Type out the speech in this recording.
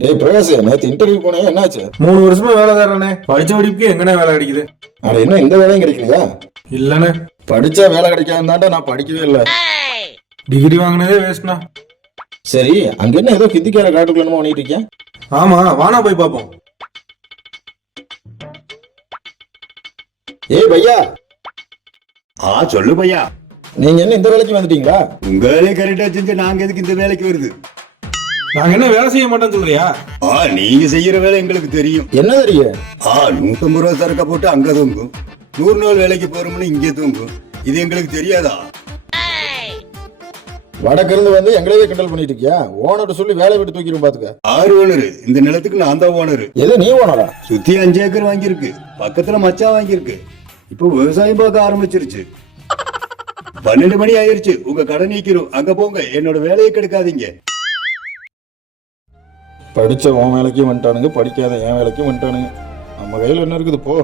டேய் பிரகாஷ், நேத்து இன்டர்வியூ போனேன், என்னாச்சு? 3 வருஷமா வேலை தரேண்ணே. படிச்ச படிப்புக்கு எங்கண்ணே வேலை கிடைக்குது? அட என்ன இந்த வேலையும் கிடைக்கலையா? இல்லண்ணே, படிச்சா வேலை கிடைக்காதுன்னு நான் படிக்கவே இல்லை. டிகிரி வாங்கினதே வேஸ்ட்ண்ணா. சரி, அங்க என்ன ஏதோ ஹிந்திக்கார காட்டுக்குள்ளமா பண்ணிட்டு இருக்கேன்? ஆமா, வானா போய் பார்ப்போம். ஏய் பையா, சொல்லு பையா. நீங்க என்ன இந்த வேலைக்கு வந்துட்டீங்களா? உங்க வேலையை கரெக்டா செஞ்சு நாங்க எதுக்கு இந்த வேலைக்கு வருது? நாங்க என்ன வேலை செய்ய மாட்டோம்னு சொல்றியா? நீங்க செய்யற வேலை எங்களுக்கு தெரியும். என்ன தெரியும்? 150 ரூபா சரக்க போட்டு அங்க தூங்கும், 100 நாள் வேலைக்கு போறோம்னு இங்கே தூங்கும். இது எங்களுக்கு தெரியாதா? வடக்கிருந்து வந்து எங்களையே கிண்டல் பண்ணிட்டு இருக்கியா? ஓனர் சொல்லி வேலை விட்டு தூக்கிடும் பாத்துக்க. 6 ஓனரு. இந்த நிலத்துக்கு நான் தான் ஓனரு. எது நீ ஓனரா? சுத்தி 5 ஏக்கர் வாங்கியிருக்கு, பக்கத்துல மச்சான் வாங்கியிருக்கு. இப்போ விவசாயம் பார்க்க ஆரம்பிச்சிருச்சு. 12 மணி ஆயிருச்சு. உங்க கடை நீக்கிறோம், அங்க போங்க, என்னோட வேலையை கெடுக்காதீங்க. படிச்ச உன் வேலைக்கும் வந்துட்டானுங்க, படிக்காத என் வேலைக்கும் வந்துட்டானுங்க. நம்ம கையில என்ன இருக்குது போ.